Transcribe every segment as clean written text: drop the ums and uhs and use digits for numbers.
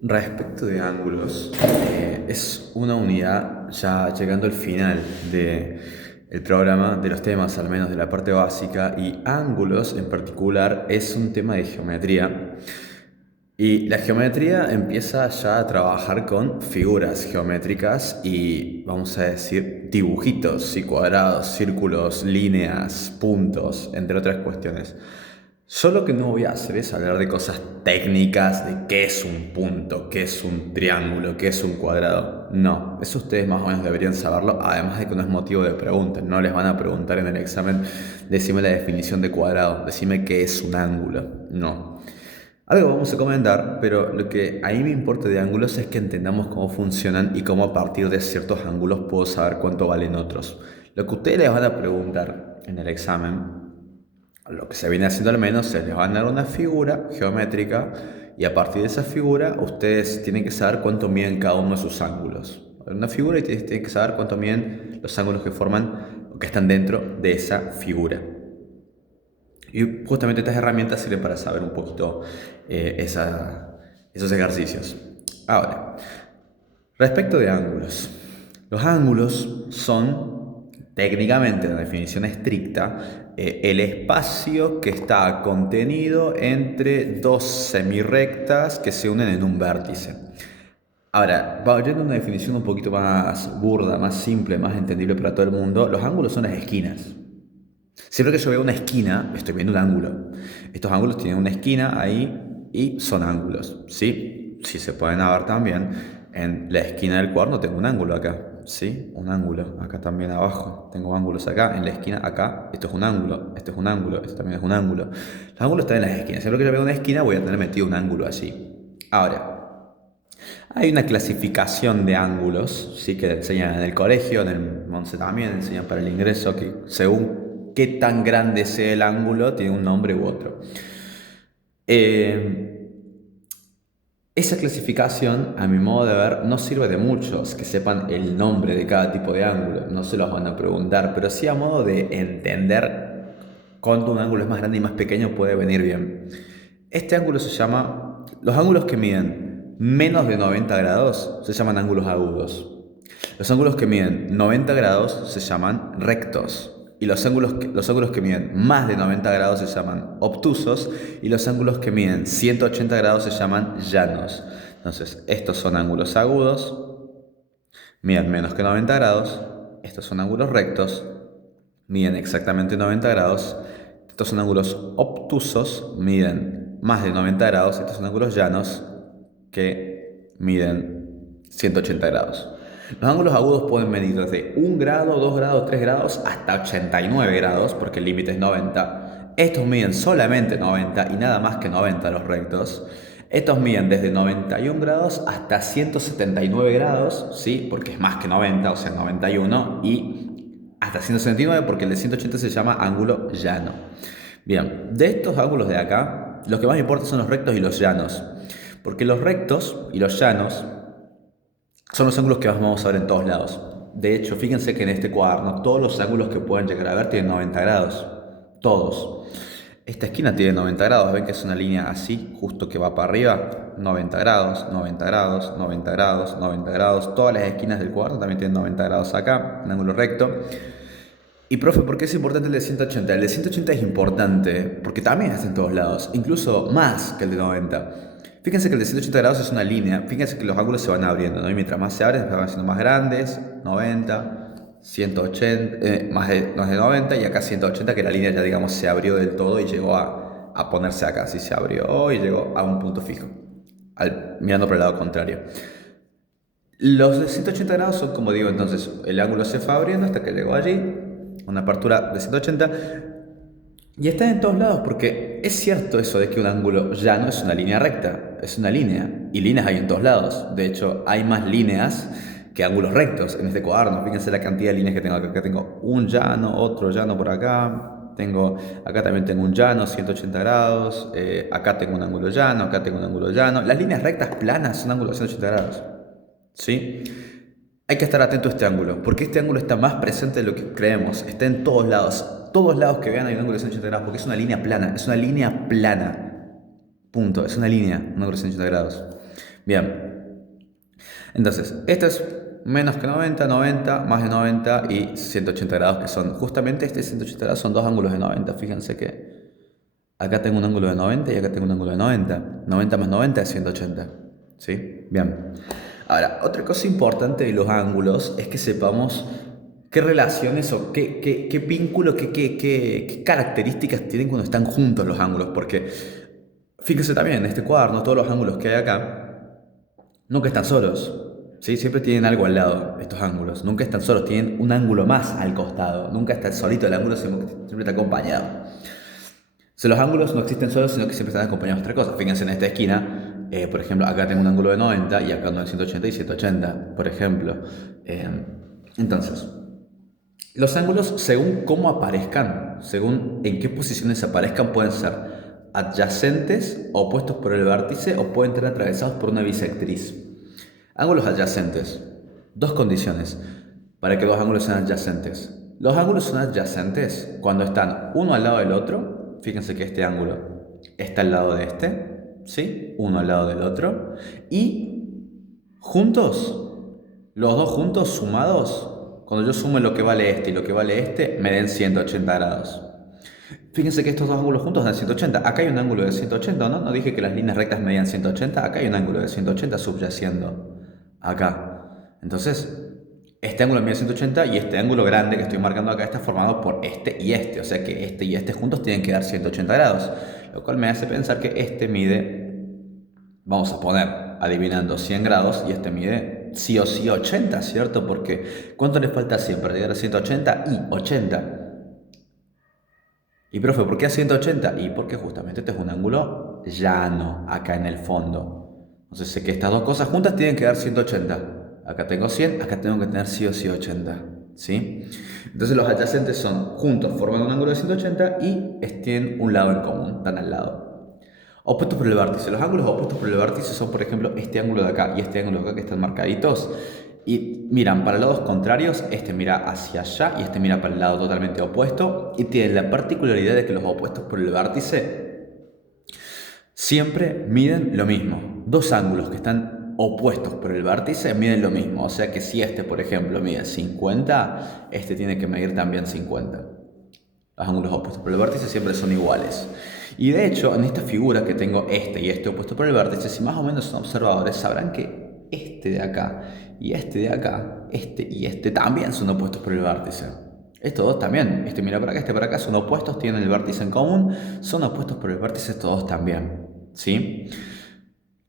Respecto de ángulos, es una unidad ya llegando al final del programa, de los temas, al menos de la parte básica, y ángulos en particular es un tema de geometría. Y la geometría empieza ya a trabajar con figuras geométricas y, vamos a decir, dibujitos y cuadrados, círculos, líneas, puntos, entre otras cuestiones. Solo que no voy a hacer es hablar de cosas técnicas, de qué es un punto, qué es un triángulo, qué es un cuadrado. No, eso ustedes más o menos deberían saberlo, además de que no es motivo de pregunta. No les van a preguntar en el examen, decime la definición de cuadrado, decime qué es un ángulo. No. Algo vamos a comentar, pero lo que a mí me importa de ángulos es que entendamos cómo funcionan y cómo a partir de ciertos ángulos puedo saber cuánto valen otros. Lo que ustedes les van a preguntar en el examen, lo que se viene haciendo al menos, es les van a dar una figura geométrica y a partir de esa figura ustedes tienen que saber cuánto miden cada uno de sus ángulos. Una figura y tienen que saber cuánto miden los ángulos que forman o que están dentro de esa figura. Y justamente estas herramientas sirven para saber un poquito esos ejercicios. Ahora, respecto de ángulos. Los ángulos son, técnicamente, en la definición estricta, el espacio que está contenido entre dos semirrectas que se unen en un vértice. Ahora, yendo a una definición un poquito más burda, más simple, más entendible para todo el mundo, los ángulos son las esquinas. Siempre que yo veo una esquina, estoy viendo un ángulo. Estos ángulos tienen una esquina ahí y son ángulos, ¿sí? Si se pueden ver también, en la esquina del cuaderno tengo un ángulo acá, ¿sí? Un ángulo. Acá también abajo tengo ángulos acá. En la esquina acá, esto es un ángulo, esto es un ángulo, esto también es un ángulo. Los ángulos están en las esquinas. Siempre que yo veo una esquina voy a tener metido un ángulo allí. Ahora, hay una clasificación de ángulos, sí, que enseñan en el colegio, en el Monse también enseñan para el ingreso, que según qué tan grande sea el ángulo, tiene un nombre u otro. Eh, esa clasificación, a mi modo de ver, no sirve de muchos que sepan el nombre de cada tipo de ángulo, no se los van a preguntar, pero sí a modo de entender cuándo un ángulo es más grande y más pequeño puede venir bien. Este ángulo se llama, los ángulos que miden menos de 90 grados se llaman ángulos agudos. Los ángulos que miden 90 grados se llaman rectos. Y los ángulos que miden más de 90 grados se llaman obtusos. Y los ángulos que miden 180 grados se llaman llanos. Entonces, estos son ángulos agudos, miden menos que 90 grados. Estos son ángulos rectos, miden exactamente 90 grados. Estos son ángulos obtusos, miden más de 90 grados. Estos son ángulos llanos que miden 180 grados. Los ángulos agudos pueden medir desde 1 grado, 2 grados, 3 grados hasta 89 grados, porque el límite es 90. Estos miden solamente 90 y nada más que 90 los rectos. Estos miden desde 91 grados hasta 179 grados, ¿sí? Porque es más que 90, o sea, 91, y hasta 179 porque el de 180 se llama ángulo llano. Bien, de estos ángulos de acá, los que más me importan son los rectos y los llanos. Porque los rectos y los llanos son los ángulos que vamos a ver en todos lados. De hecho, fíjense que en este cuaderno todos los ángulos que pueden llegar a ver tienen 90 grados. Todos. Esta esquina tiene 90 grados. ¿Ven que es una línea así, justo que va para arriba? 90 grados, 90 grados, 90 grados, 90 grados. Todas las esquinas del cuaderno también tienen 90 grados acá, un ángulo recto. Y profe, ¿por qué es importante el de 180? El de 180 es importante porque también está en todos lados, incluso más que el de 90. Fíjense que el de 180 grados es una línea, fíjense que los ángulos se van abriendo, ¿no? Y mientras más se abren, se van haciendo más grandes, 90, 180, más de 90 y acá 180, que la línea ya digamos se abrió del todo y llegó a ponerse acá, así se abrió y llegó a un punto fijo, mirando por el lado contrario. Los de 180 grados son, como digo, entonces el ángulo se fue abriendo hasta que llegó allí, una apertura de 180, y está en todos lados, porque es cierto eso de que un ángulo ya no es una línea recta, es una línea, y líneas hay en todos lados. De hecho, hay más líneas que ángulos rectos en este cuaderno. Fíjense la cantidad de líneas que tengo acá. Acá tengo un llano, otro llano por acá. Acá también tengo un llano, 180 grados. Acá tengo un ángulo llano, acá tengo un ángulo llano. Las líneas rectas planas son ángulos de 180 grados. ¿Sí? Hay que estar atento a este ángulo, porque este ángulo está más presente de lo que creemos. Está en todos lados. Todos lados que vean hay un ángulo de 180 grados, porque es una línea plana. Es una línea plana. Punto. Es una línea, un ángulo de 180 grados. Bien, entonces, esto es menos que 90, 90, más de 90 y 180 grados, que son justamente este 180 grados son dos ángulos de 90. Fíjense que acá tengo un ángulo de 90 y acá tengo un ángulo de 90. 90 más 90 es 180. ¿Sí? Bien. Ahora, otra cosa importante de los ángulos es que sepamos qué relaciones o qué vínculo, qué características tienen cuando están juntos los ángulos. Porque fíjense también en este cuaderno, todos los ángulos que hay acá nunca están solos. ¿Sí? Siempre tienen algo al lado, estos ángulos. Nunca están solos, tienen un ángulo más al costado. Nunca está solito el ángulo, siempre está acompañado. Si los ángulos no existen solos, sino que siempre están acompañados de otra cosa. Fíjense en esta esquina, por ejemplo, acá tengo un ángulo de 90 y acá uno de 180 y 180, por ejemplo. Entonces, los ángulos, según cómo aparezcan, según en qué posiciones aparezcan, pueden ser adyacentes, opuestos por el vértice o pueden estar atravesados por una bisectriz. Ángulos adyacentes. Dos condiciones para que dos ángulos sean adyacentes. Los ángulos son adyacentes cuando están uno al lado del otro. Fíjense que este ángulo está al lado de este, ¿sí? Uno al lado del otro. Y juntos, los dos juntos sumados, cuando yo sume lo que vale este y lo que vale este, me den 180 grados. Fíjense que estos dos ángulos juntos dan 180. Acá hay un ángulo de 180, ¿no? No dije que las líneas rectas medían 180. Acá hay un ángulo de 180 subyaciendo acá. Entonces, este ángulo mide 180 y este ángulo grande que estoy marcando acá está formado por este y este. O sea que este y este juntos tienen que dar 180 grados. Lo cual me hace pensar que este mide, vamos a poner, adivinando 100 grados y este mide sí o sí 80, ¿cierto? Porque ¿cuánto le falta a 100 para llegar a 180 y 80? Y profe, ¿por qué a 180? Y porque justamente este es un ángulo llano acá en el fondo. Entonces sé que estas dos cosas juntas tienen que dar 180. Acá tengo 100, acá tengo que tener sí o sí 80. ¿Sí? Entonces los adyacentes son juntos, forman un ángulo de 180 y tienen un lado en común, están al lado. Opuestos por el vértice. Los ángulos opuestos por el vértice son, por ejemplo, este ángulo de acá y este ángulo de acá que están marcaditos. Y miran para lados contrarios, este mira hacia allá y este mira para el lado totalmente opuesto. Y tienen la particularidad de que los opuestos por el vértice siempre miden lo mismo. Dos ángulos que están opuestos por el vértice miden lo mismo. O sea que si este, por ejemplo, mide 50, este tiene que medir también 50. Los ángulos opuestos por el vértice siempre son iguales. Y de hecho, en esta figura que tengo este y este opuesto por el vértice, si más o menos son observadores, sabrán que este de acá y este de acá, este y este también son opuestos por el vértice. Estos dos también, este mira para acá, este para acá, son opuestos, tienen el vértice en común, son opuestos por el vértice estos dos también. ¿Sí?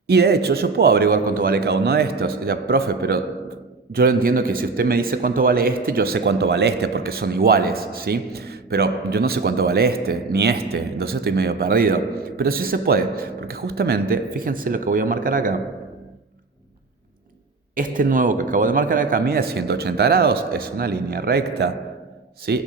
Y de hecho, yo puedo averiguar cuánto vale cada uno de estos. Ya, profe, pero yo entiendo que si usted me dice cuánto vale este, yo sé cuánto vale este, porque son iguales, ¿sí? Pero yo no sé cuánto vale este, ni este, entonces estoy medio perdido. Pero sí se puede, porque justamente, fíjense lo que voy a marcar acá. Este nuevo que acabo de marcar acá mide 180 grados, es una línea recta, ¿sí?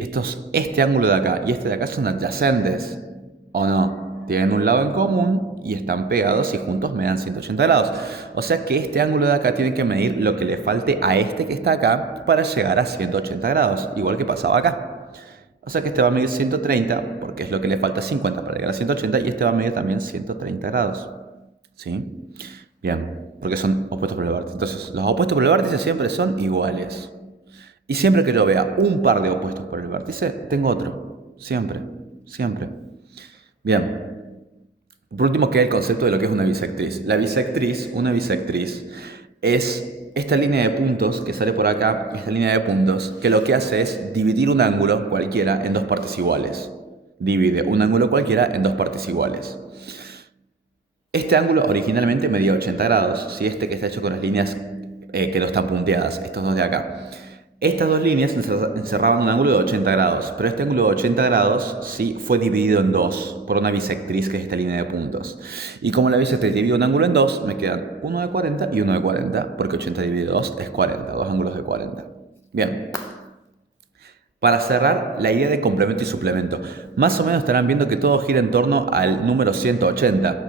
Este ángulo de acá y este de acá son adyacentes, ¿o no? Tienen un lado en común y están pegados y juntos me dan 180 grados. O sea que este ángulo de acá tiene que medir lo que le falte a este que está acá para llegar a 180 grados, igual que pasaba acá. O sea que este va a medir 130, porque es lo que le falta a 50 para llegar a 180, y este va a medir también 130 grados. ¿Sí? Bien, porque son opuestos por el vértice. Entonces, los opuestos por el vértice siempre son iguales. Y siempre que yo vea un par de opuestos por el vértice, tengo otro. Siempre, siempre. Bien. Por último queda el concepto de lo que es una bisectriz. Una bisectriz, es esta línea de puntos que sale por acá, esta línea de puntos, que lo que hace es dividir un ángulo cualquiera en dos partes iguales. Divide un ángulo cualquiera en dos partes iguales. Este ángulo originalmente medía 80 grados, ¿sí? Este que está hecho con las líneas que no están punteadas, estos dos de acá. Estas dos líneas encerraban un ángulo de 80 grados, pero este ángulo de 80 grados sí fue dividido en dos por una bisectriz que es esta línea de puntos. Y como la bisectriz divide un ángulo en dos, me quedan uno de 40 y uno de 40, porque 80 dividido 2 es 40, dos ángulos de 40. Bien. Para cerrar, la idea de complemento y suplemento. Más o menos estarán viendo que todo gira en torno al número 180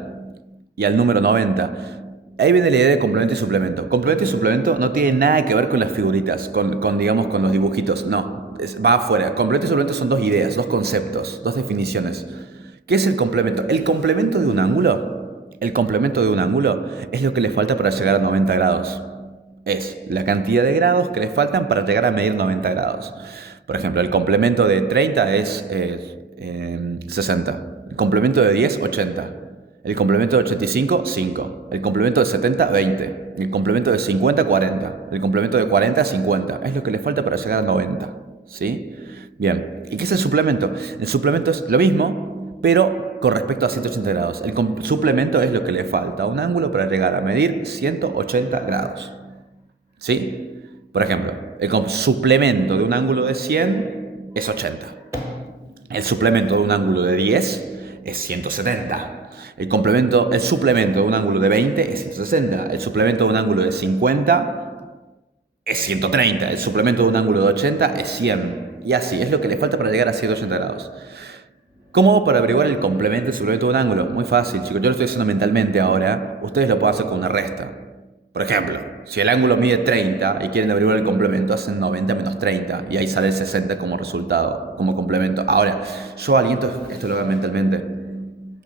y al número 90. Ahí viene la idea de complemento y suplemento. Complemento y suplemento no tiene nada que ver con las figuritas, digamos, con los dibujitos. No, va afuera. Complemento y suplemento son dos ideas, dos conceptos, dos definiciones. ¿Qué es el complemento? El complemento de un ángulo El complemento de un ángulo es lo que le falta para llegar a 90 grados. Es la cantidad de grados que le faltan para llegar a medir 90 grados. Por ejemplo, el complemento de 30 es 60. El complemento de 10, 80. El complemento de 85, 5. El complemento de 70, 20. El complemento de 50, 40. El complemento de 40, 50. Es lo que le falta para llegar a 90. ¿Sí? Bien. ¿Y qué es el suplemento? El suplemento es lo mismo, pero con respecto a 180 grados. El suplemento es lo que le falta a un ángulo para llegar a medir 180 grados. ¿Sí? Por ejemplo, el suplemento de un ángulo de 100 es 80. El suplemento de un ángulo de 10 es 170. El suplemento de un ángulo de 20 es 160. El suplemento de un ángulo de 50 es 130. El suplemento de un ángulo de 80 es 100. Y así, es lo que le falta para llegar a 180 grados. ¿Cómo hago para averiguar el complemento y suplemento de un ángulo? Muy fácil, chicos. Yo lo estoy haciendo mentalmente ahora. Ustedes lo pueden hacer con una resta. Por ejemplo, si el ángulo mide 30 y quieren averiguar el complemento, hacen 90 menos 30 y ahí sale el 60 como resultado, como complemento. Ahora, yo aliento esto lo hago mentalmente.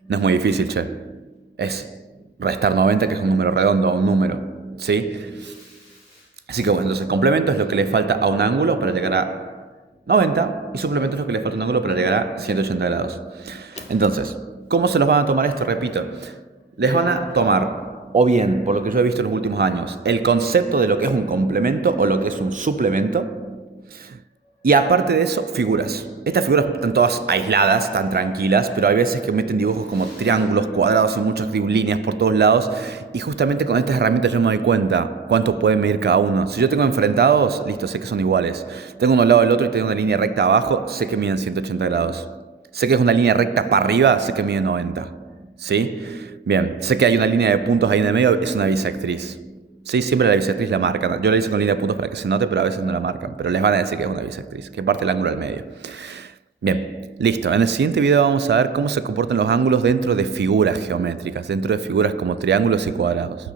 No es muy difícil, che. Es restar 90, que es un número redondo, un número, ¿sí? Así que bueno, entonces complemento es lo que le falta a un ángulo para llegar a 90 y suplemento es lo que le falta a un ángulo para llegar a 180 grados. Entonces, ¿cómo se los van a tomar esto? Repito, les van a tomar, o bien, por lo que yo he visto en los últimos años, el concepto de lo que es un complemento o lo que es un suplemento. Y aparte de eso, figuras. Estas figuras están todas aisladas, están tranquilas, pero hay veces que meten dibujos como triángulos, cuadrados y muchas líneas por todos lados. Y justamente con estas herramientas yo me doy cuenta cuánto puede medir cada uno. Si yo tengo enfrentados, listo, sé que son iguales. Tengo uno al lado del otro y tengo una línea recta abajo, sé que miden 180 grados. Sé que es una línea recta para arriba, sé que mide 90. ¿Sí? Bien, sé que hay una línea de puntos ahí en el medio, es una bisectriz. Sí, siempre la bisectriz la marcan. Yo la hice con línea de puntos para que se note, pero a veces no la marcan. Pero les van a decir que es una bisectriz, que parte el ángulo al medio. Bien, listo. En el siguiente video vamos a ver cómo se comportan los ángulos dentro de figuras geométricas, dentro de figuras como triángulos y cuadrados.